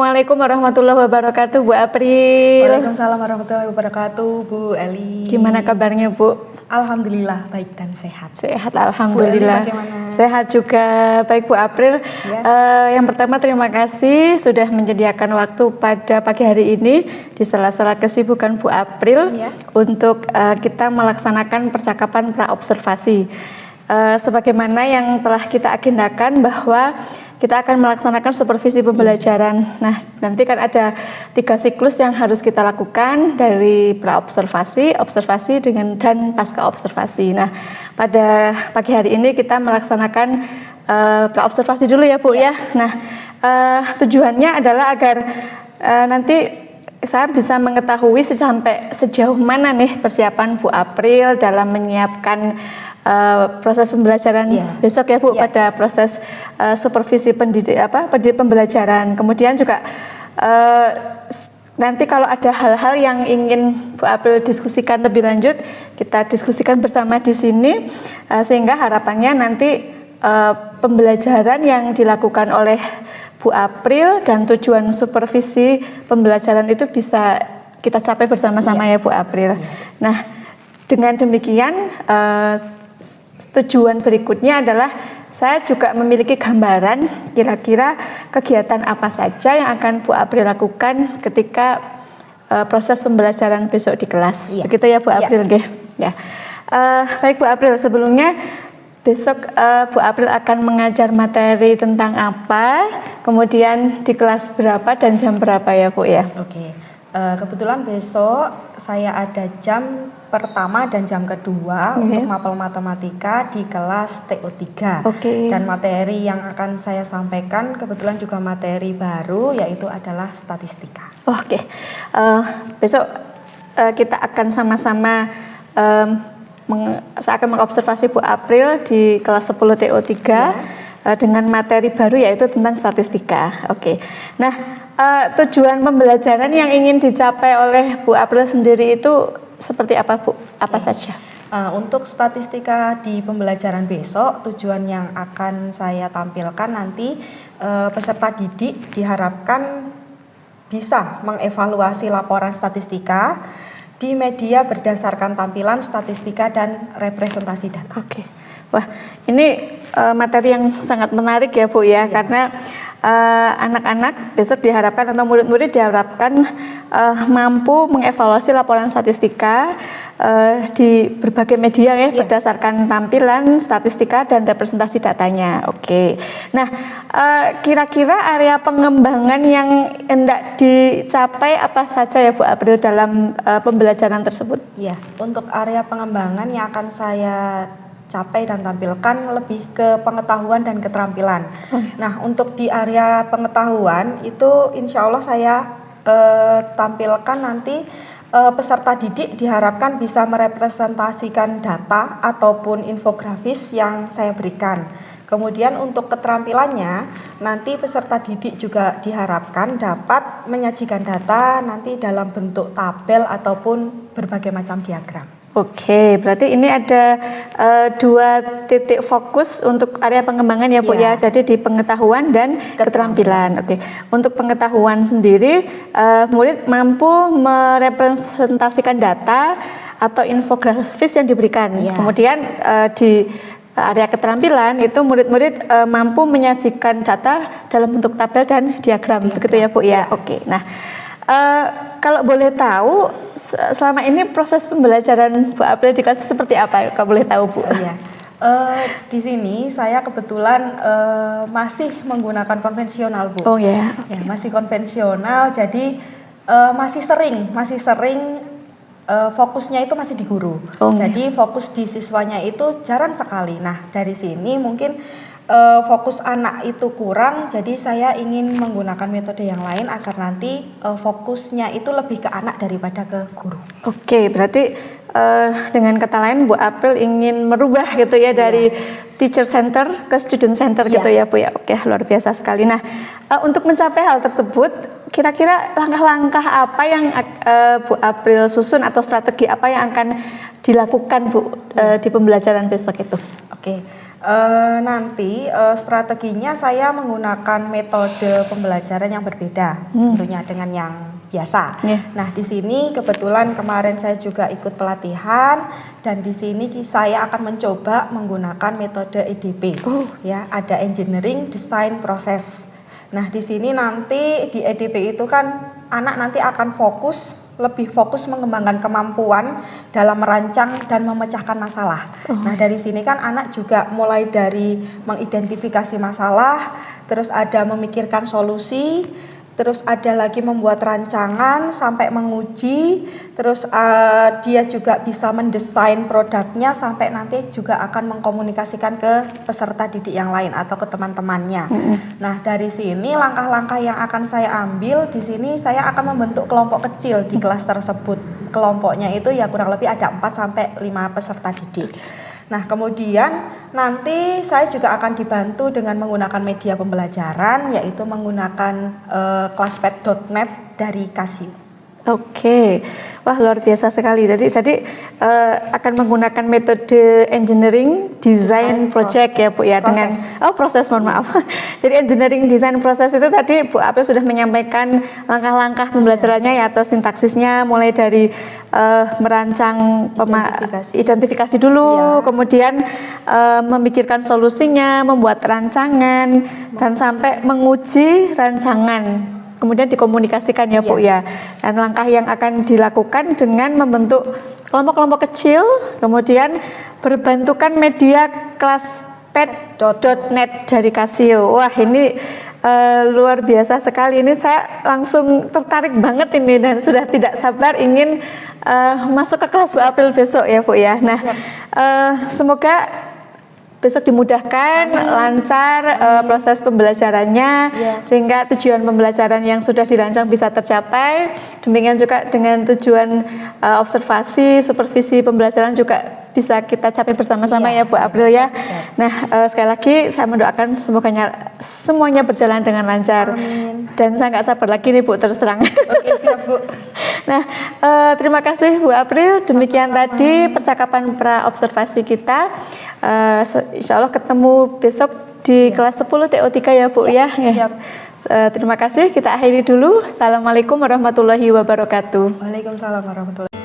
Assalamualaikum warahmatullahi wabarakatuh, Bu April. Waalaikumsalam warahmatullahi wabarakatuh, Bu Eli. Gimana kabarnya, Bu? Alhamdulillah baik dan sehat. Sehat, alhamdulillah. Bu Eli bagaimana? Sehat juga. Baik, Bu April. Ya. Yang pertama terima kasih sudah menyediakan waktu pada pagi hari ini di sela-sela kesibukan Bu April Ya. untuk kita melaksanakan percakapan pra-observasi. Sebagaimana yang telah kita agendakan bahwa kita akan melaksanakan supervisi pembelajaran. Nah, nanti kan ada 3 siklus yang harus kita lakukan dari pra-observasi, observasi dan pasca observasi. Nah, pada pagi hari ini kita melaksanakan pra-observasi dulu ya, Bu ya. Nah, tujuannya adalah agar nanti saya bisa mengetahui sampai sejauh mana nih persiapan Bu April dalam menyiapkan proses pembelajaran besok ya Bu, pada proses supervisi pembelajaran. Kemudian juga nanti kalau ada hal-hal yang ingin Bu April diskusikan lebih lanjut, kita diskusikan bersama di sini, sehingga harapannya nanti pembelajaran yang dilakukan oleh Bu April dan tujuan supervisi pembelajaran itu bisa kita capai bersama-sama ya Bu April. Nah, dengan demikian tujuan berikutnya adalah saya juga memiliki gambaran kira-kira kegiatan apa saja yang akan Bu April lakukan ketika proses pembelajaran besok di kelas. Begitu ya Bu April, nggih? Ya. Baik Bu April, sebelumnya besok Bu April akan mengajar materi tentang apa, kemudian di kelas berapa dan jam berapa ya Bu ya? Oke. Kebetulan besok saya ada jam pertama dan jam kedua untuk mapel matematika di kelas TO3. Dan materi yang akan saya sampaikan kebetulan juga materi baru, yaitu adalah statistika. Besok kita akan sama-sama saya akan mengobservasi Bu April di kelas 10 TO3 dengan materi baru yaitu tentang statistika. Nah, tujuan pembelajaran yang ingin dicapai oleh Bu April sendiri itu seperti apa Bu? Apa saja? Untuk statistika di pembelajaran besok, tujuan yang akan saya tampilkan nanti peserta didik diharapkan bisa mengevaluasi laporan statistika di media berdasarkan tampilan statistika dan representasi data. Wah, ini materi yang sangat menarik ya Bu ya, karena anak-anak besok diharapkan atau murid-murid diharapkan mampu mengevaluasi laporan statistika di berbagai media ya, berdasarkan tampilan statistika dan representasi datanya. Nah, kira-kira area pengembangan yang hendak dicapai apa saja ya Bu April dalam pembelajaran tersebut? Untuk area pengembangan yang akan saya capai dan tampilkan lebih ke pengetahuan dan keterampilan. Nah, untuk di area pengetahuan itu insya Allah saya tampilkan nanti peserta didik diharapkan bisa merepresentasikan data ataupun infografis yang saya berikan. Kemudian untuk keterampilannya nanti peserta didik juga diharapkan dapat menyajikan data nanti dalam bentuk tabel ataupun berbagai macam diagram. Berarti ini ada 2 titik fokus untuk area pengembangan ya Bu ya. Jadi di pengetahuan dan keterampilan. Untuk pengetahuan sendiri, murid mampu merepresentasikan data atau infografis yang diberikan. Kemudian di area keterampilan itu murid-murid mampu menyajikan data dalam bentuk tabel dan diagram. Begitu ya Bu ya. Nah, kalau boleh tahu selama ini proses pembelajaran Bu April di kelas seperti apa? Kalau boleh tahu Bu? Di sini saya kebetulan masih menggunakan konvensional Bu. Masih konvensional, jadi masih sering fokusnya itu masih di guru. Jadi fokus di siswanya itu jarang sekali. Nah, dari sini mungkin fokus anak itu kurang, jadi saya ingin menggunakan metode yang lain agar nanti fokusnya itu lebih ke anak daripada ke guru. Berarti dengan kata lain Bu April ingin merubah gitu ya dari teacher center ke student center gitu ya Bu ya. Luar biasa sekali. Nah, untuk mencapai hal tersebut, kira-kira langkah-langkah apa yang Bu April susun atau strategi apa yang akan dilakukan Bu di pembelajaran besok itu? Nanti strateginya saya menggunakan metode pembelajaran yang berbeda tentunya dengan yang biasa. Nah, di sini kebetulan kemarin saya juga ikut pelatihan dan di sini saya akan mencoba menggunakan metode EDP. Ya, ada engineering design proses. Nah, di sini nanti di EDP itu kan anak nanti akan lebih fokus mengembangkan kemampuan dalam merancang dan memecahkan masalah. Nah, dari sini kan anak juga mulai dari mengidentifikasi masalah, terus ada memikirkan solusi, terus ada lagi membuat rancangan sampai menguji, terus dia juga bisa mendesain produknya sampai nanti juga akan mengkomunikasikan ke peserta didik yang lain atau ke teman-temannya. Nah, dari sini langkah-langkah yang akan saya ambil di sini saya akan membentuk kelompok kecil di kelas tersebut. Kelompoknya itu ya kurang lebih ada 4 sampai 5 peserta didik. Nah, kemudian nanti saya juga akan dibantu dengan menggunakan media pembelajaran, yaitu menggunakan classpad.net dari Casio. Oke, wah luar biasa sekali. Jadi akan menggunakan metode engineering design project ya Bu ya, dengan proses, mohon maaf. Jadi engineering design proses itu tadi Bu April sudah menyampaikan langkah-langkah pembelajarannya ya, atau sintaksisnya, mulai dari merancang identifikasi dulu, kemudian memikirkan solusinya, membuat rancangan, dan sampai menguji rancangan. Kemudian dikomunikasikan ya Bu ya. Dan langkah yang akan dilakukan dengan membentuk kelompok-kelompok kecil, kemudian berbantukan media classpad.net dari Casio. Wah, ini luar biasa sekali. Ini saya langsung tertarik banget ini dan sudah tidak sabar ingin masuk ke kelas Bu April besok ya Bu ya. Nah, semoga besok dimudahkan, lancar proses pembelajarannya, sehingga tujuan pembelajaran yang sudah dirancang bisa tercapai. Demikian juga dengan tujuan observasi, supervisi pembelajaran juga bisa kita capai bersama-sama ya Bu April ya. Nah, sekali lagi saya mendoakan semuanya berjalan dengan lancar. Dan saya nggak sabar lagi nih Bu, terus terang. Oke, siap Bu. Nah, terima kasih Bu April. Demikian tadi percakapan pra observasi kita. Insya Allah ketemu besok di kelas 10 TO3 ya Bu ya. Siap. Terima kasih. Kita akhiri dulu. Assalamualaikum warahmatullahi wabarakatuh. Waalaikumsalam warahmatullahi wabarakatuh.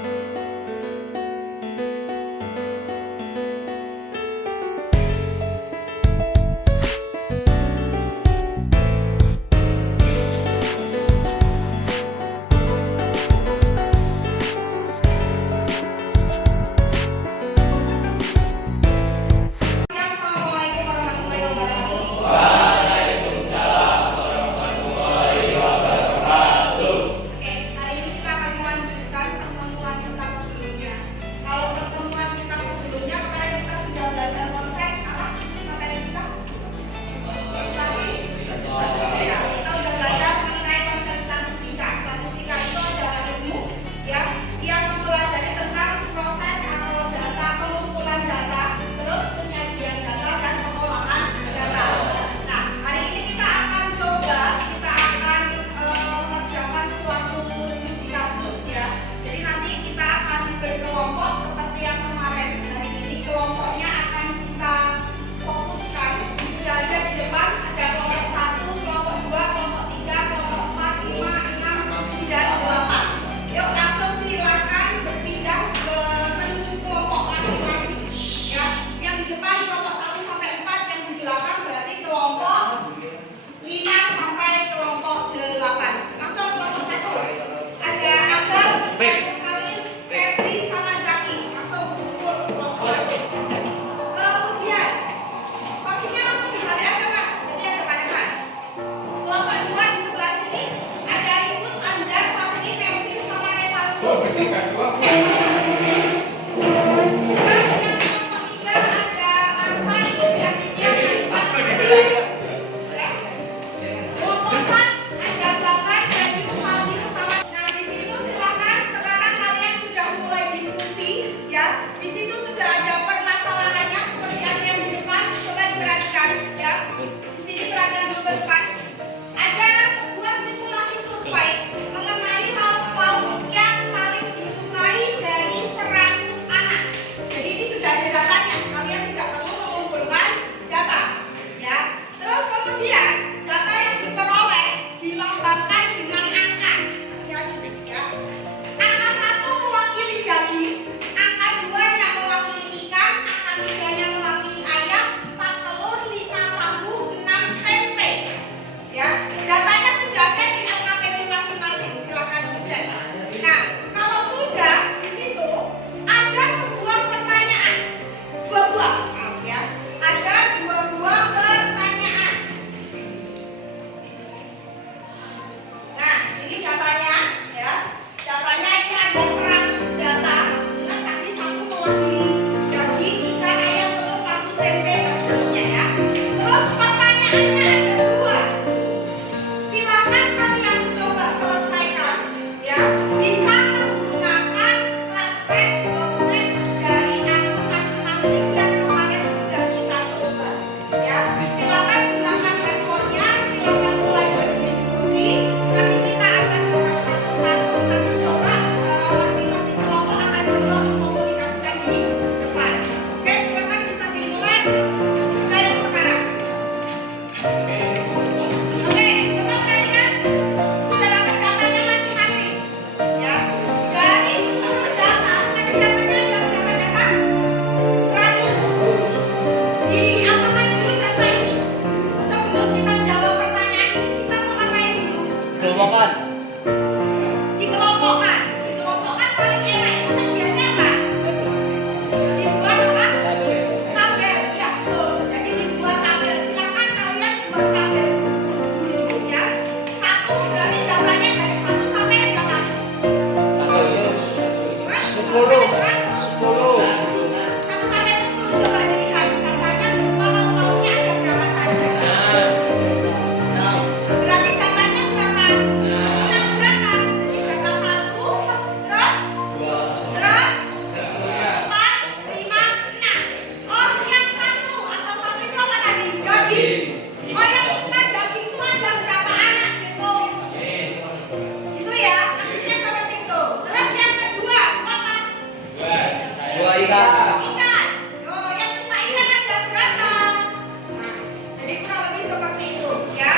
pertanyaannya ada dua. Silakan kalian coba selesaikan, ya. Bisa menggunakan flashback dosen dari akun masing-masing yang kemarin sudah kita coba, ya. Silakan gunakan handphonenya, silakan mulai berdiskusi. Nanti kita akan coba satu-satu mencoba masing-masing kelompok akan coba mengkomunikasikan ini depan. Oke, silakan bisa dimulai dari sekarang. Oke, coba perhatikan. Sudah dapat datanya masing-masing. Ya, dari seluruh data, tadi datanya ada berapa data? 100. Diapakan dulu data ini? Sebelum kita jawab pertanyaan ini, kita mau ngapain dulu? Kelompokkan. Dikelompokkan. Dikelompokkan paling enak itu kerjanya apa? Dibuat apa? Tabel, ya betul. Jadi dibuat tabel. Silakan kalian buat tabel dulu ya. Satu berarti datanya dari 1 sampai berapa? 10. 10. 1 sampai 10 coba dilihat datanya mau-maunya ada berapa saja. Berarti datanya berapa? 6 data. Jadi data 1, terus 4, 5, 6. Oh, yang 1 atau 1 itu apa tadi? Daging. Oh, yang bukan daging itu ada berapa anak gitu? Itu ya, maksudnya seperti itu. Terus yang kedua, apa? 2 ikan. Ikan. Oh, yang suka ikan ada berapa? Nah, jadi kurang lebih seperti itu, ya.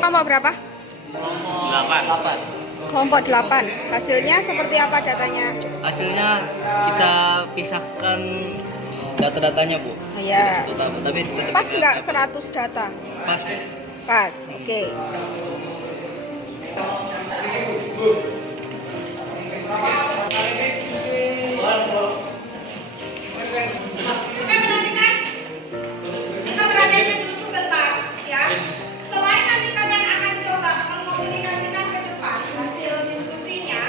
Kelompok berapa? 8. Kelompok 8. Hasilnya seperti apa datanya? Hasilnya kita pisahkan data-datanya, Bu. Iya. Tidak satu tabel, tapi tetap Pas kita- nggak 100 data? Pas. Pas. Oke. Kita perhatikan. Kita perhatikan dulu sebentar, ya. Selain nanti kalian akan coba mengkomunikasikan ke depan hasil diskusinya,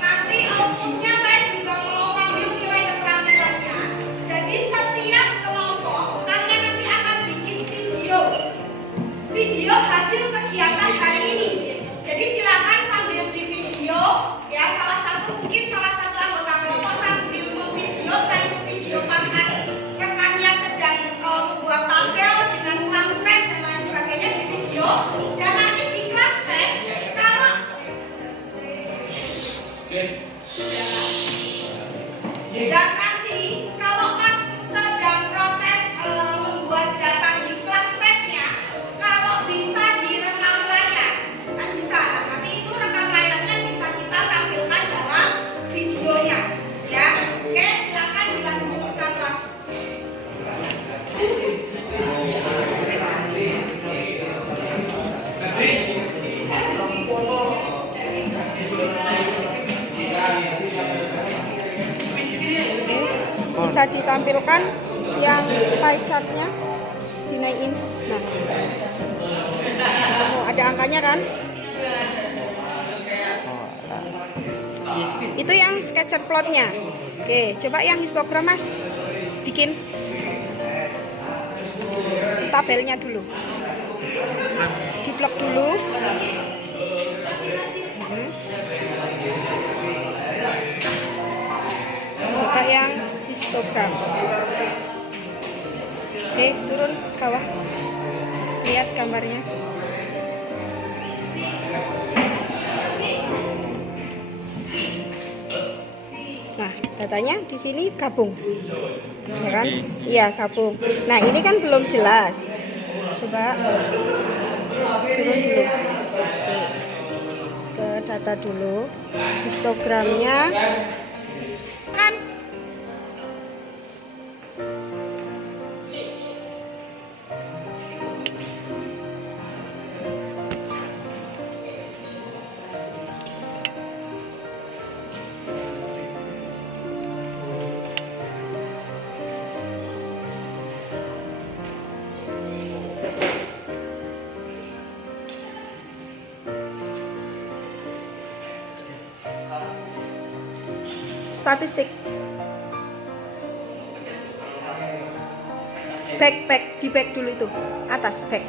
nanti outputnya saya juga mau ambil nilai keterampilannya. Jadi setiap kelompok kalian nanti akan bikin video hasil kegiatan hari ini. Jadi silakan sambil di video, ya mungkin salah satu anggota kelompok sambil memvideokan video pakan rekannya sedang membuat tabel dengan flashback dan lain sebagainya di video, dan nanti di flashback kalau dan nanti kalau pas sedang proses membuat data di flashbacknya, kalau bisa direkam layar, kan bisa. Nanti itu rekam layarnya bisa kita tampilkan dalam videonya, ya. Oke, silakan dilanjutkan lah. Bisa ditampilkan yang pie chartnya, dinaikin. Nah, oh, ada angkanya kan? Itu yang sketcher plotnya. Oke, coba yang histogram Mas, bikin tabelnya dulu. Diplok dulu. Buka yang histogram. Oke, turun ke bawah. Lihat gambarnya. Nah, datanya di sini gabung. Ya kan? Iya, gabung. Nah, ini kan belum jelas. Coba turun dulu. Oke. Ke data dulu. Histogramnya kan statistik. Back, di back dulu itu. Atas, back.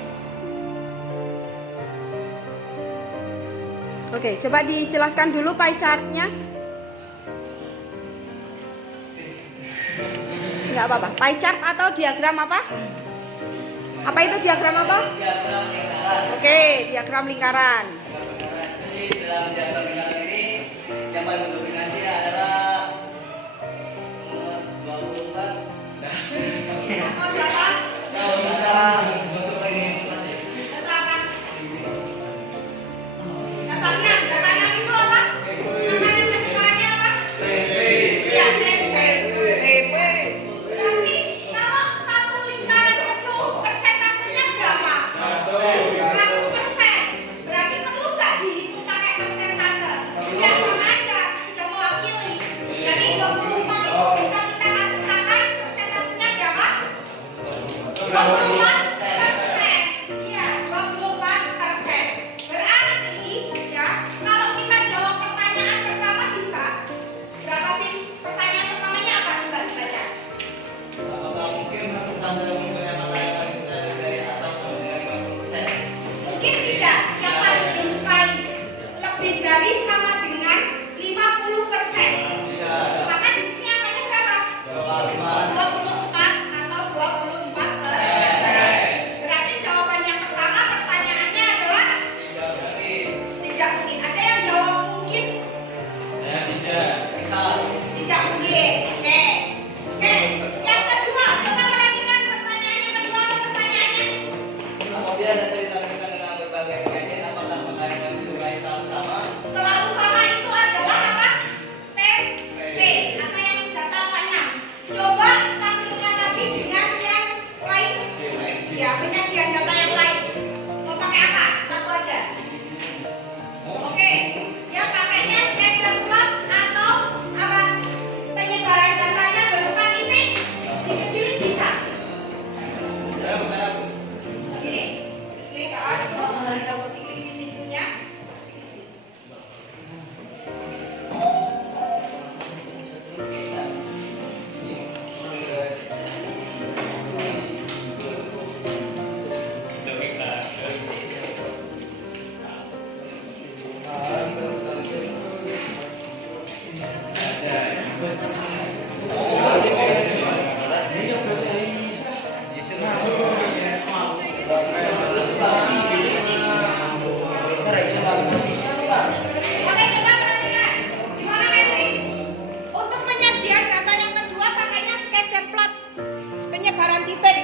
Oke, coba dijelaskan dulu pie chart-nya. Enggak apa-apa. Pie chart atau diagram apa? Apa itu diagram apa? Oke, diagram lingkaran. Jadi dalam diagram lingkaran ini yang paling mendominasi adalah 24. Atau berapa? Kalau bisa untuk ini masih. Data apa? Data 6. Data 6 itu apa? Makanan kesukaannya apa? Ya, tempe. Berarti kalau satu lingkaran penuh persentasenya berapa? 100%. Berarti perlu nggak dihitung pakai persentase? Ya sama aja, tidak mewakili. Berarti 24 itu bisa kita katakan persentasenya berapa? 24%. Iya, 24%. Berarti ya, kalau kita jawab pertanyaan pertama bisa. Berapa sih? Pertanyaan pertamanya apa? Coba dibaca. Apakah mungkin persentase menggunakan mata yang paling suka dari atas sampai dengan 50%? Mungkin tidak. Yang paling disukai lebih dari sama dengan 50%. Maka di sini angkanya berapa? 24 atau 24%. Berarti jawaban yang pertama pertanyaannya adalah tidak mungkin. Ada yang jawab mungkin? Tidak mungkin. Oke. Oke. Yang kedua, coba perhatikan pertanyaan yang kedua apa pertanyaannya? Apabila data ditampilkan dengan berbagai penyajian, apakah makanan yang disukai selalu sama? Selalu sama itu adalah apa? TP atau yang data ke-6. Coba tampilkan lagi dengan yang lain. Ya, penyajian data yang lain. Mau pakai apa? Satu aja. Oke. Yang pakainya scatter plot atau apa? Penyebaran datanya berupa titik. Dikecilin bisa. Gini. Klik ke auto, klik di situnya. Oke, coba perhatikan. Gimana Henry? Untuk penyajian data yang kedua pakainya scatter plot, penyebaran titik.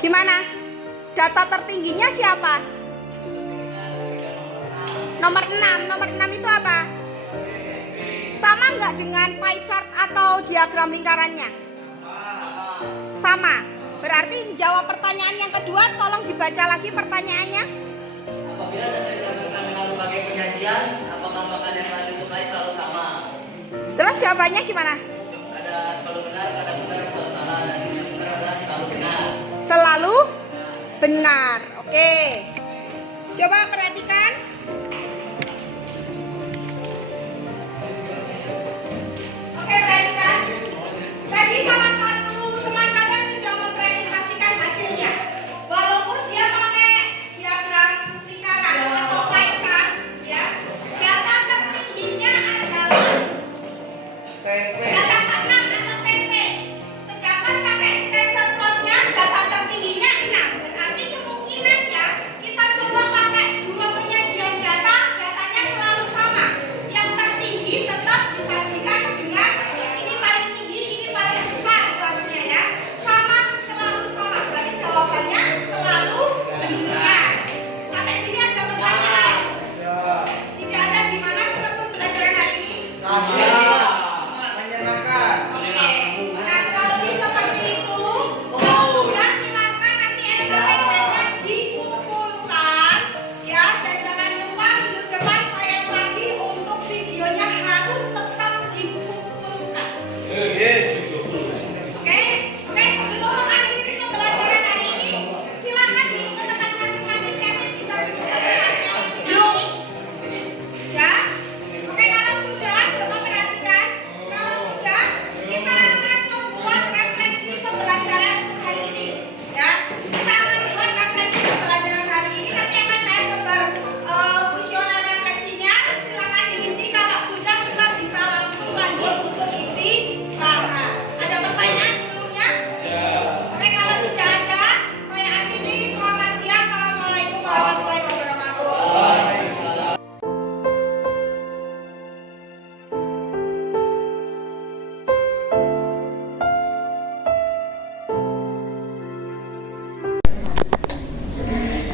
Gimana? Data tertingginya siapa? Nomor 6. Nomor 6 itu apa? Sama nggak dengan pie chart atau diagram lingkarannya? Sama. Berarti jawab pertanyaan yang kedua, tolong dibaca lagi pertanyaannya. Apabila data ditampilkan dengan berbagai penyajian, apakah makanan yang paling disukai selalu sama? Terus jawabannya gimana? Ada selalu benar, kadang benar, selalu salah, dan yang benar adalah selalu benar. Selalu benar. Oke. Coba perhatikan. Oke, perhatikan. Tadi salah satu teman kalian sudah mempresentasikan hasilnya. Walaupun dia pakai diagram lingkaran atau pie chart, ya, data tertingginya adalah data ke-6 atau TP. Sedangkan pakai scatter plotnya data tertingginya 6. Berarti kemungkinannya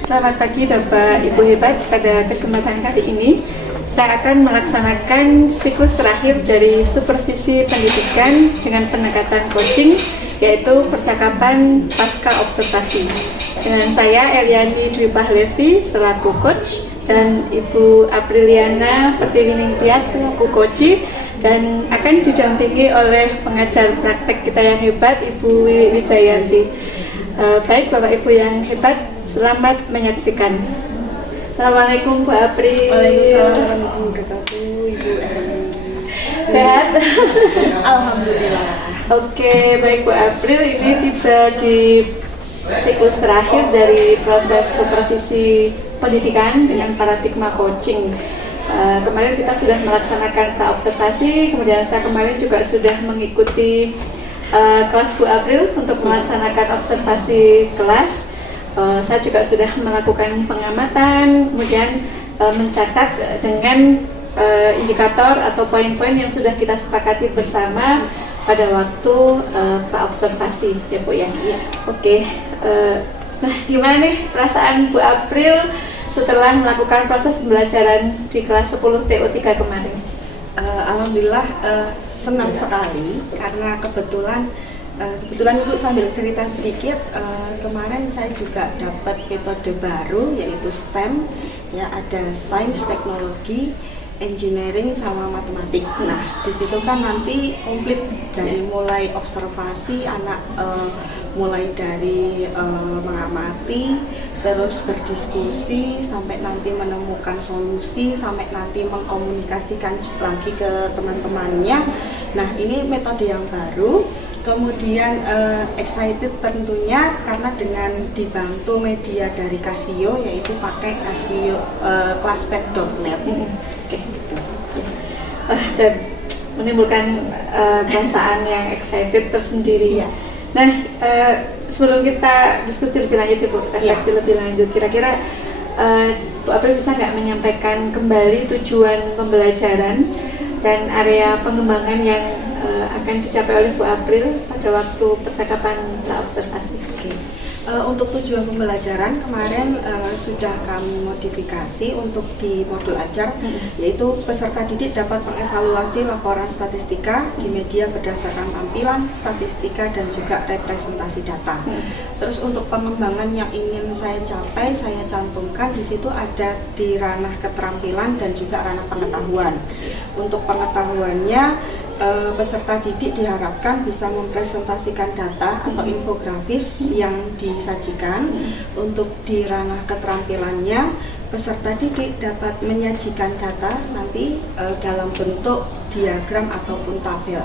Selamat pagi Bapak Ibu hebat. Pada kesempatan kali ini saya akan melaksanakan siklus terakhir dari supervisi pendidikan dengan pendekatan coaching, yaitu percakapan pasca observasi. Dengan saya Eliani Dwi Pahlevi selaku coach dan Ibu Apriliana Pertiwining Tias selaku coach, dan akan didampingi oleh pengajar praktek kita yang hebat Ibu Wijayanti. Baik Bapak Ibu yang hebat, selamat menyaksikan. Assalamualaikum Bu April. Waalaikumsalam warahmatullahi wabarakatuh, Ibu Eli. Sehat? Alhamdulillah. Oke, baik Bu April, ini tiba di siklus terakhir dari proses supervisi pendidikan dengan paradigma coaching. Kemarin kita sudah melaksanakan pra-observasi, kemudian saya kemarin juga sudah mengikuti kelas Bu April untuk melaksanakan observasi kelas. Saya juga sudah melakukan pengamatan, kemudian mencatat dengan indikator atau poin-poin yang sudah kita sepakati bersama pada waktu pra-observasi, ya Bu ya. Oke, nah gimana nih perasaan Bu April setelah melakukan proses pembelajaran di kelas 10 TO3 kemarin? Alhamdulillah senang sekali karena kebetulan Ibu sambil cerita sedikit, kemarin saya juga dapat metode baru yaitu STEM, ya ada sains, teknologi, engineering sama matematik. Nah, di situ kan nanti komplit dari mulai observasi anak, mulai dari mengamati, terus berdiskusi sampai nanti menemukan solusi, sampai nanti mengkomunikasikan lagi ke teman-temannya. Nah, ini metode yang baru. Kemudian excited tentunya karena dengan dibantu media dari Casio, yaitu pakai Casio classpack.net. Oke. Dan menimbulkan perasaan yang excited tersendiri. Ya. Nah, sebelum kita diskusi lebih lanjut, Bu, refleksi lebih lanjut, kira-kira Bu April bisa nggak menyampaikan kembali tujuan pembelajaran dan area pengembangan yang akan dicapai oleh Bu April pada waktu percakapan pra-observasi? Oke. Untuk tujuan pembelajaran kemarin sudah kami modifikasi untuk di modul ajar, yaitu peserta didik dapat mengevaluasi laporan statistika di media berdasarkan tampilan, statistika, dan juga representasi data. Terus untuk pengembangan yang ingin saya capai, saya cantumkan di situ ada di ranah keterampilan dan juga ranah pengetahuan. Untuk pengetahuannya, peserta didik diharapkan bisa mempresentasikan data atau infografis yang disajikan. Untuk di ranah keterampilannya, peserta didik dapat menyajikan data nanti dalam bentuk diagram ataupun tabel.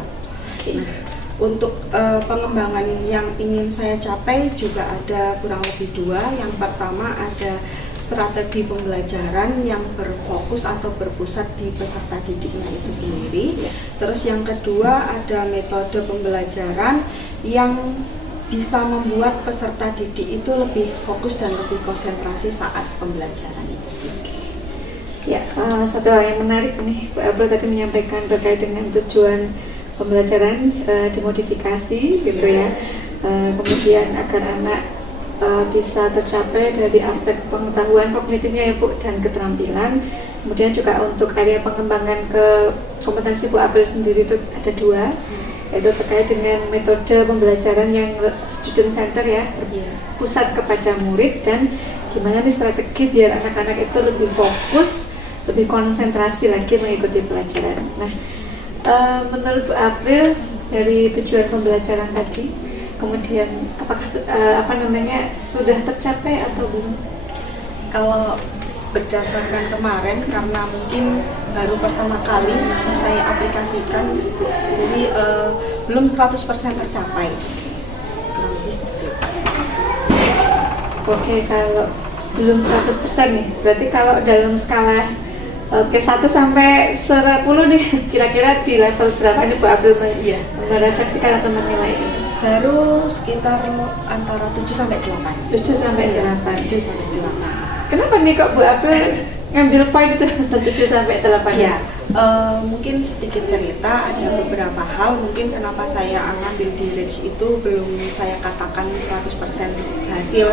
Nah, untuk pengembangan yang ingin saya capai juga ada kurang lebih dua. Yang pertama ada strategi pembelajaran yang berfokus atau berpusat di peserta didiknya itu sendiri. Terus yang kedua ada metode pembelajaran yang bisa membuat peserta didik itu lebih fokus dan lebih konsentrasi saat pembelajaran itu sendiri. Ya, satu hal yang menarik nih, Bu April tadi menyampaikan terkait dengan tujuan pembelajaran dimodifikasi gitu ya. Kemudian agar anak bisa tercapai dari aspek pengetahuan kognitifnya ya Bu, dan keterampilan. Kemudian juga untuk area pengembangan ke kompetensi Bu April sendiri itu ada dua, yaitu terkait dengan metode pembelajaran yang student center ya, pusat kepada murid, dan gimana nih strategi biar anak-anak itu lebih fokus, lebih konsentrasi lagi mengikuti pelajaran. Nah, menurut Bu April dari tujuan pembelajaran tadi, kemudian apakah sudah tercapai atau belum? Kalau berdasarkan kemarin, karena mungkin baru pertama kali saya aplikasikan, jadi belum 100% tercapai. Kurang lebih seperti itu. Oke, kalau belum 100% nih, berarti kalau dalam skala 1 sampai 10 nih, kira-kira di level berapa nih Bu April merefleksikan atau menilai ini? Baru sekitar antara 7 sampai 8. 7 sampai 8. 7 sampai 8. Kenapa nih kok Bu April ngambil poin itu 7 sampai 8? Ya, mungkin sedikit cerita, ada beberapa hal mungkin kenapa saya ngambil di range itu belum saya katakan 100% berhasil.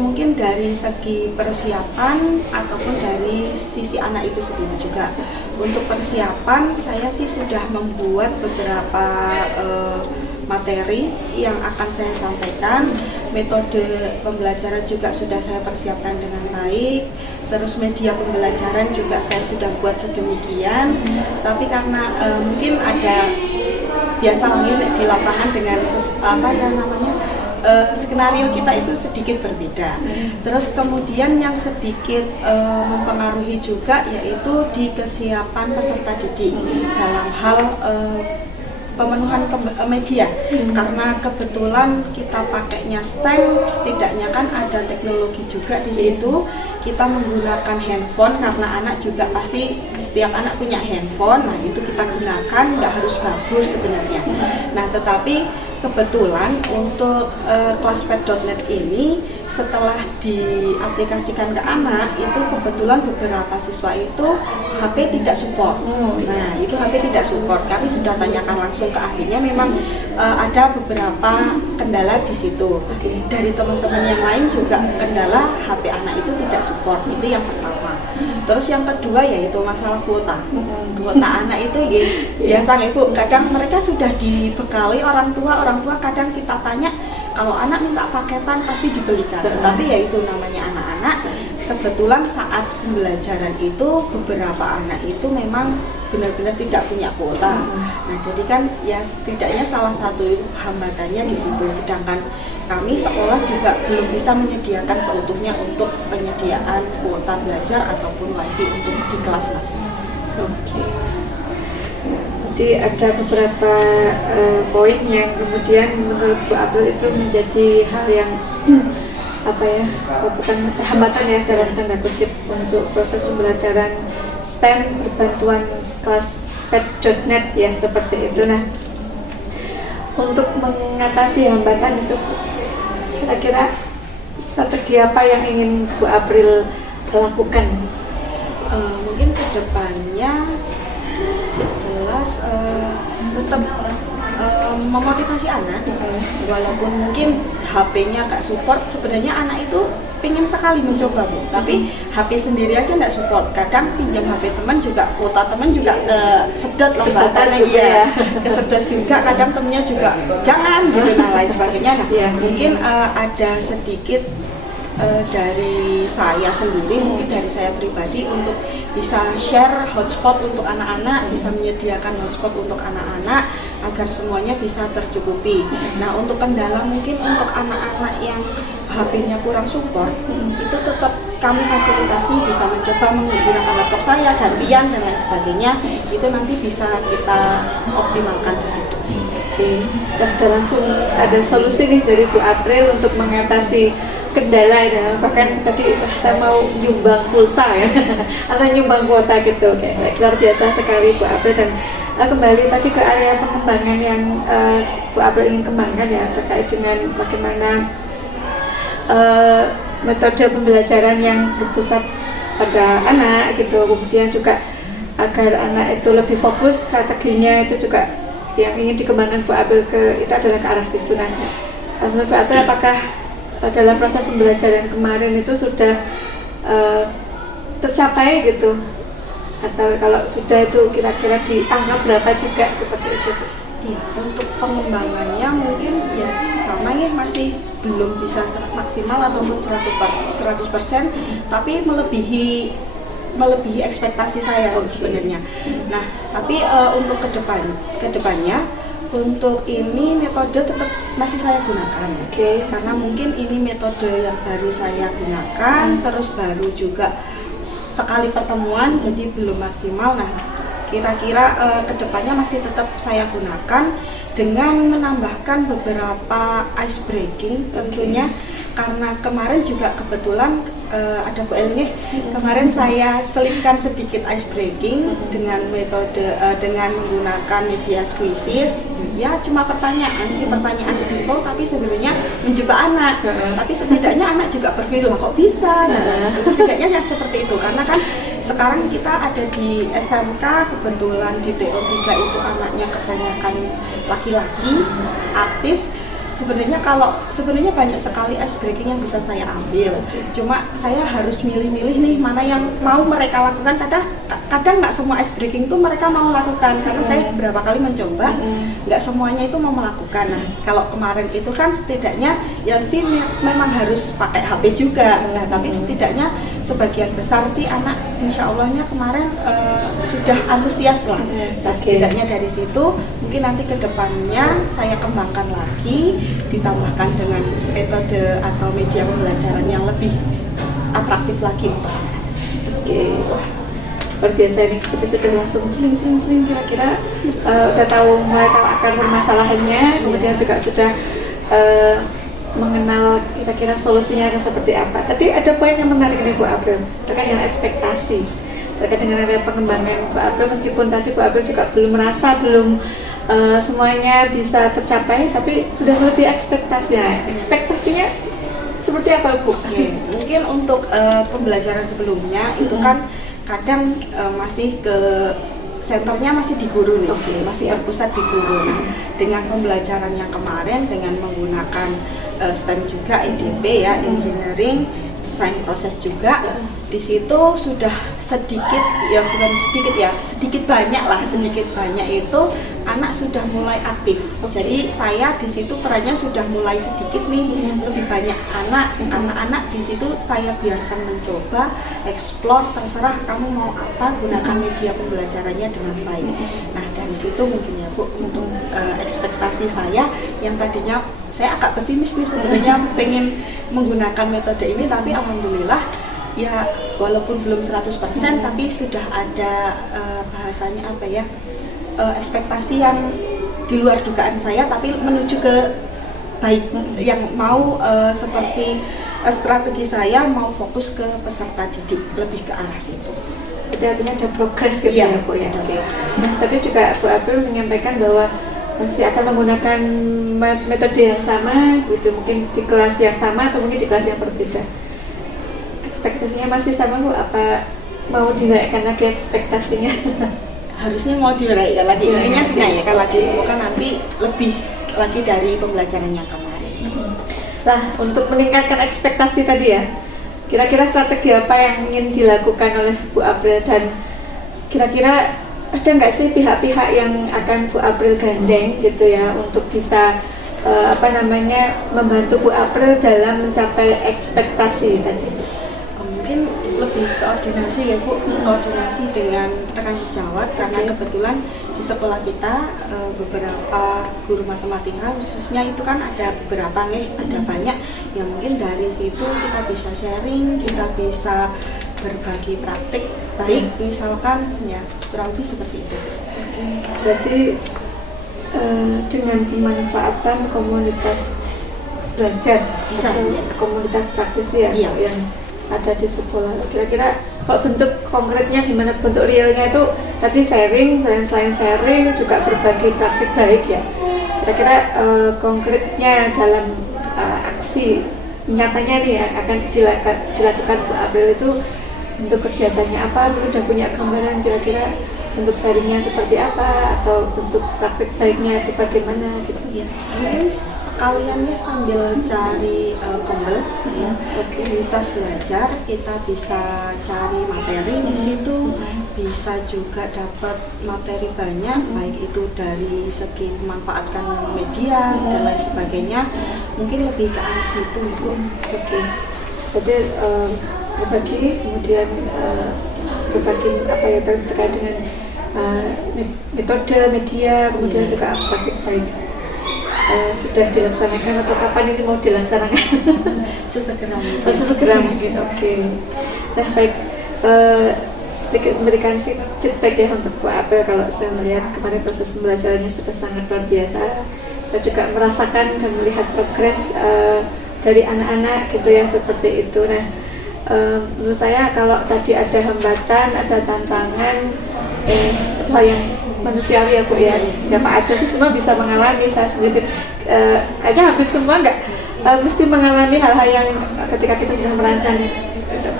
Mungkin dari segi persiapan ataupun dari sisi anak itu sendiri juga. Untuk persiapan saya sih sudah membuat beberapa materi yang akan saya sampaikan, metode pembelajaran juga sudah saya persiapkan dengan baik, terus media pembelajaran juga saya sudah buat sedemikian. Tapi karena mungkin ada biasa lagi di lapangan dengan skenario kita itu sedikit berbeda. Terus kemudian yang sedikit mempengaruhi juga yaitu di kesiapan peserta didik dalam hal pemenuhan media, karena kebetulan kita pakainya STEM, setidaknya kan ada teknologi juga di situ. Kita menggunakan handphone karena anak juga pasti setiap anak punya handphone. Nah itu kita gunakan, nggak harus bagus sebenarnya. Nah tetapi kebetulan untuk Classpath.net ini setelah diaplikasikan ke anak itu kebetulan beberapa siswa itu HP tidak support. Nah itu HP tidak support. Kami sudah tanyakan langsung ke ahlinya, memang ada beberapa kendala di situ. Dari teman-teman yang lain juga kendala HP anak itu tidak support. Itu yang pertama. Terus yang kedua yaitu masalah kuota. Kuota anak itu biasa Ibu, kadang mereka sudah dibekali orang tua kadang kita tanya kalau anak minta paketan pasti dibelikan. Tetapi ya itu namanya anak-anak. Kebetulan saat pembelajaran itu beberapa anak itu memang benar-benar tidak punya kuota. Nah, jadi kan ya setidaknya salah satu hambatannya di situ. Sedangkan kami sekolah juga belum bisa menyediakan seutuhnya untuk penyediaan kuota belajar ataupun wifi untuk di kelas masing-masing. Oke. Jadi ada beberapa poin yang kemudian menurut Bu April itu menjadi hal yang bukan hambatan ya dalam tanda kutip untuk proses pembelajaran STEM berbantuan Classpath.net ya seperti itu. Nah, untuk mengatasi hambatan itu kira-kira strategi apa yang ingin Bu April lakukan? Mungkin kedepannya jelas tetap memotivasi anak, walaupun mungkin HP-nya nggak support. Sebenarnya anak itu pengen sekali mencoba Bu, tapi HP sendiri aja nggak support. Kadang pinjam HP teman juga, kuota teman juga sedot lah bahasanya, iya, kesedot juga. Kadang temennya juga jangan gitu, nah lain sebagainya. Nah mungkin ada sedikit dari saya sendiri, mungkin dari saya pribadi untuk bisa share hotspot untuk anak-anak, bisa menyediakan hotspot untuk anak-anak agar semuanya bisa tercukupi. Nah untuk kendala mungkin untuk anak-anak yang HP-nya kurang support, itu tetap kami fasilitasi bisa mencoba menggunakan laptop saya gantian dan lain sebagainya. Itu nanti bisa kita optimalkan di situ. Oke, dan langsung ada solusi nih dari Bu April untuk mengatasi kendala ya. Bahkan tadi saya mau nyumbang pulsa ya atau nyumbang kuota gitu. Kayak luar biasa sekali Bu April. Dan kembali tadi ke area pengembangan yang Bu April ingin kembangkan ya, terkait dengan bagaimana metode pembelajaran yang berpusat pada anak gitu, kemudian juga agar anak itu lebih fokus, strateginya itu juga yang ingin dikembangkan Bu April itu adalah ke arah situ. Nah, menurut Bu April apakah dalam proses pembelajaran kemarin itu sudah tercapai gitu, atau kalau sudah itu kira-kira di angka berapa juga seperti itu? Iya, untuk pengembangannya mungkin ya sama ya, masih belum bisa maksimal ataupun 100%, tapi melebihi ekspektasi saya sebenarnya. Nah, tapi untuk kedepannya untuk ini metode tetap masih saya gunakan. Karena mungkin ini metode yang baru saya gunakan, terus baru juga sekali pertemuan jadi belum maksimal. Nah, kira-kira kedepannya masih tetap saya gunakan dengan menambahkan beberapa ice breaking tentunya, karena kemarin juga kebetulan ada Bu Elni, kemarin saya selipkan sedikit ice breaking dengan metode dengan menggunakan media quizzes. Ya cuma pertanyaan simple tapi sebenarnya menjebak anak. Tapi setidaknya anak juga berpikir lah kok bisa. Nah, setidaknya yang seperti itu, karena kan sekarang kita ada di SMK, kebetulan di TO3 itu anaknya kebanyakan laki-laki aktif. Sebenarnya banyak sekali ice breaking yang bisa saya ambil. Cuma saya harus milih-milih nih mana yang mau mereka lakukan. Kadang nggak semua ice breaking itu mereka mau lakukan karena saya beberapa kali mencoba, nggak semuanya itu mau melakukan. Nah, kalau kemarin itu kan setidaknya ya sih memang harus pakai HP juga. Nah, tapi setidaknya sebagian besar sih anak insya Allahnya kemarin sudah antusias lah. Nah, setidaknya dari situ mungkin nanti ke depannya saya kembangkan lagi, ditambahkan dengan metode atau media pembelajaran yang lebih atraktif lagi untuk anak. Oke, luar biasa ini. Jadi sudah langsung seling kira-kira udah mulai tahu akar permasalahannya, kemudian juga sudah mengenal kira-kira solusinya akan seperti apa. Tadi ada poin yang menarik nih Bu April, terkait dengan ekspektasi, terkait dengan area pengembangan Bu April. Meskipun tadi Bu April juga belum merasa semuanya bisa tercapai, tapi sudah melebihi ekspektasinya. Ekspektasinya seperti apa Bu? Oke, mungkin untuk pembelajaran sebelumnya itu kan kadang masih ke senternya masih di guru nih, masih berpusat di guru. Nah, dengan pembelajaran yang kemarin dengan menggunakan STEM juga, EDP ya, engineering, desain proses juga, di situ sudah sedikit banyak itu anak sudah mulai aktif. Jadi saya di situ perannya sudah mulai sedikit nih, lebih banyak anak, karena anak di situ saya biarkan mencoba, explore, terserah kamu mau apa, gunakan media pembelajarannya dengan baik. Nah, dari situ mungkin ya Bu, untuk ekspektasi saya yang tadinya saya agak pesimis nih sebenarnya pengen menggunakan metode ini, tapi alhamdulillah ya walaupun belum 100% tapi sudah ada bahasanya apa ya, ekspektasi yang di luar dugaan saya tapi menuju ke baik, yang mau seperti strategi saya mau fokus ke peserta didik, lebih ke arah situ. Itu artinya ada progres gitu Iya, ya Bu ya. ada Oke. progres. Nah, tadi juga Bu April menyampaikan bahwa masih akan menggunakan metode yang sama gitu, mungkin di kelas yang sama atau mungkin di kelas yang berbeda. Ekspektasinya masih sama Bu, apa mau dinaikkan lagi ekspektasinya? Harusnya mau dinaikkan lagi, intinya dinaikkan lagi, semoga nanti lebih lagi dari pembelajaran yang kemarin. Nah, untuk meningkatkan ekspektasi tadi ya, kira-kira strategi apa yang ingin dilakukan oleh Bu April, dan kira-kira ada nggak sih pihak-pihak yang akan Bu April gandeng gitu ya untuk bisa membantu Bu April dalam mencapai ekspektasi tadi? Mungkin lebih koordinasi ya Bu, koordinasi dengan rekan sejawat, karena kebetulan di sekolah kita beberapa guru matematika khususnya itu kan ada beberapa nih, ada banyak yang mungkin dari situ kita bisa sharing, kita bisa berbagi praktik baik, misalkan ya kurang lebih seperti itu. Berarti dengan pemanfaatan komunitas belajar Bisa, atau iya. komunitas praktisi ya, Iya. yang ada di sekolah. Kira-kira kalau bentuk konkretnya gimana, bentuk realnya itu tadi sharing, selain sharing juga berbagi praktik baik ya. Kira-kira konkretnya dalam aksi nyatanya nih yang akan dilakukan Bu April itu untuk kegiatannya apa? Udah punya gambaran kira-kira bentuk sharingnya seperti apa atau bentuk praktik baiknya itu bagaimana gitu? Ya, mungkin sekaliannya sambil cari kombel ya, komunitas belajar, kita bisa cari materi di situ, bisa juga dapat materi banyak, baik itu dari segi memanfaatkan media dan lain sebagainya. Mungkin lebih ke arah situ ya Bu. Oke. Jadi berbagi, kemudian berbagi apa ya terkait dengan metode, media, kemudian juga praktik baik. Sudah dilaksanakan atau kapan ini mau dilaksanakan? Sesegera mungkin. Sesegera mungkin. Oke. Nah baik, sedikit memberikan feedback ya untuk Bu April. Kalau saya melihat kemarin proses pembelajarannya sudah sangat luar biasa. Saya juga merasakan dan melihat progres dari anak-anak gitu ya, seperti itu. Nah menurut saya kalau tadi ada hambatan, ada tantangan, itu hal yang manusiawi ya Bu ya. Siapa aja sih semua bisa mengalami, saya sendiri kayaknya hampir semua nggak mesti mengalami hal-hal yang ketika kita sudah merancang.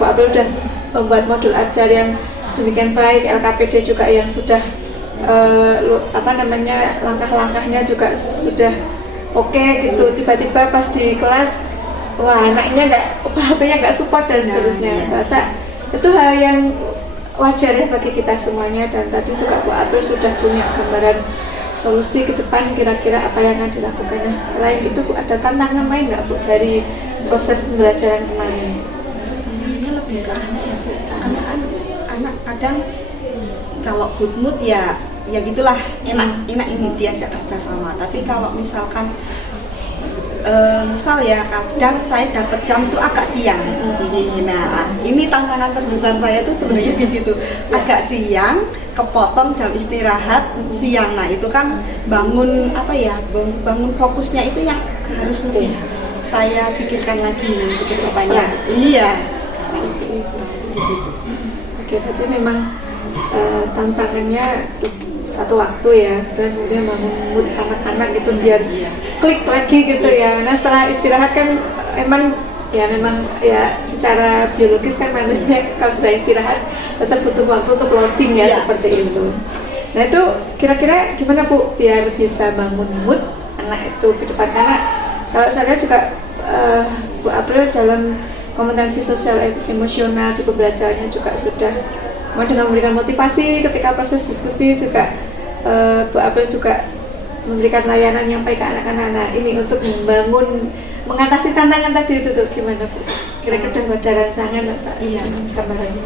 Bu April sudah membuat modul ajar yang sedemikian baik, LKPD juga yang sudah langkah-langkahnya juga sudah oke gitu, tiba-tiba pas di kelas wah anaknya nggak, HP-nya nggak support dan seterusnya. Saya rasa itu hal yang wajar ya bagi kita semuanya, dan tadi juga Bu April sudah punya gambaran solusi ke depan kira-kira apa yang akan dilakukan. Nah, selain itu Bu, ada tantangan lain nggak Bu dari proses pembelajaran kemarin? Tantangannya lebih ke anak ya Bu, karena kan anak kadang kalau good mood ya gitulah, enak ini diajak kerja sama. Tapi kalau misalkan misal ya kadang saya dapat jam tuh agak siang. Nah, ini tantangan terbesar saya tuh sebenarnya di situ. Agak siang, kepotong jam istirahat siang. Nah, itu kan bangun apa ya? Bangun fokusnya itu yang harus lebih saya pikirkan lagi untuk kedepannya. Iya, karena itu di situ. Oke, berarti memang tantangannya satu waktu ya, dan kemudian bangun mood anak-anak gitu biar klik lagi gitu ya. Nah, setelah istirahat kan memang ya secara biologis kan manusia kalau sudah istirahat tetap butuh waktu untuk loading ya, seperti itu. Nah, itu kira-kira gimana Bu biar bisa bangun mood anak itu ke depan? Karena kalau saya lihat juga Bu April dalam kompetensi sosial emosional di pembelajarannya juga sudah dengan memberikan motivasi ketika proses diskusi juga. Bu April juga memberikan layanan yang baik ke anak-anak. Nah, ini untuk mengatasi tantangan tadi itu tuh gimana Bu? Kira-kira udah ada rancangan apa? Iya, gambarannya.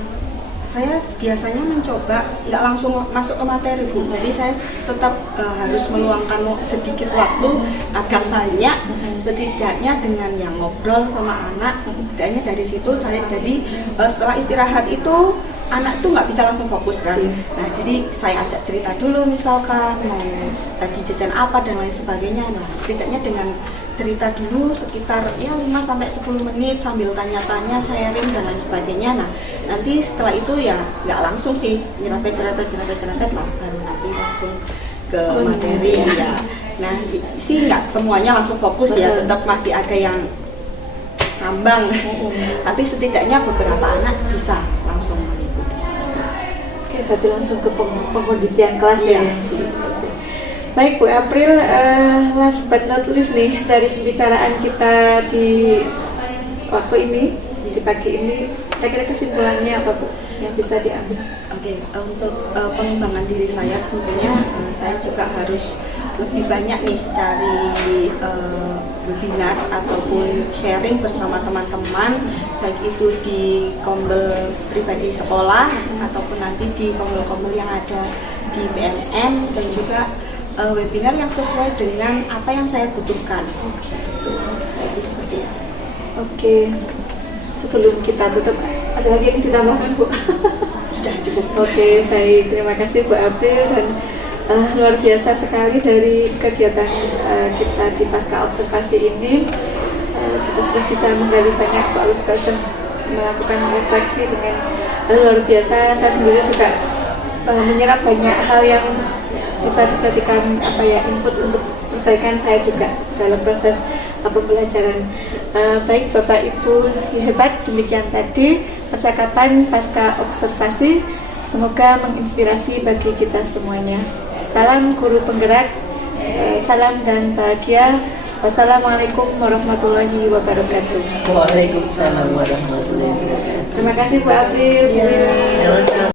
Saya biasanya mencoba nggak langsung masuk ke materi Bu, jadi saya tetap harus meluangkan sedikit waktu, kadang banyak, setidaknya dengan yang ngobrol sama anak, setidaknya dari situ jadi setelah istirahat itu anak tuh nggak bisa langsung fokus kan. Nah, jadi saya ajak cerita dulu misalkan mau tadi jajan apa dan lain sebagainya. Nah, setidaknya dengan cerita dulu sekitar ya 5-10 menit sambil tanya-tanya, sharing dan lain sebagainya. Nah, nanti setelah itu ya nggak langsung sih nyerempet lah, baru nanti langsung ke materi ya. Nah, sih nggak semuanya langsung fokus ya, tetap masih ada yang ngambang. Tapi setidaknya beberapa anak bisa langsung mengikuti. Oke, berarti langsung ke pengkondisian kelas ya. Baik Bu April, last but not least nih dari pembicaraan kita di waktu ini, di pagi ini, kira-kira kesimpulannya apa Bu yang bisa diambil? Oke, untuk pengembangan diri saya tentunya saya juga harus lebih banyak nih cari webinar ataupun sharing bersama teman-teman, baik itu di kombel pribadi sekolah ataupun nanti di kombel-kombel yang ada di BMM, dan juga webinar yang sesuai dengan apa yang saya butuhkan. Jadi seperti itu. Oke, sebelum kita tutup, ada lagi yang ditambahkan Bu? Sudah cukup. Oke, baik. Terima kasih Bu April, dan luar biasa sekali dari kegiatan kita di Pasca Observasi ini. Kita sudah bisa menggali banyak, Bu April sudah melakukan refleksi dengan luar biasa. Saya sendiri juga menyerap banyak hal yang bisa dijadikan input untuk perbaikan saya juga dalam proses pembelajaran. Baik Bapak Ibu hebat, demikian tadi percakapan Pasca Observasi, semoga menginspirasi bagi kita semuanya. Salam guru penggerak, salam dan bahagia. Wassalamualaikum warahmatullahi wabarakatuh. Waalaikumsalam warahmatullahi wabarakatuh. Terima kasih Bu April, Bu Lili.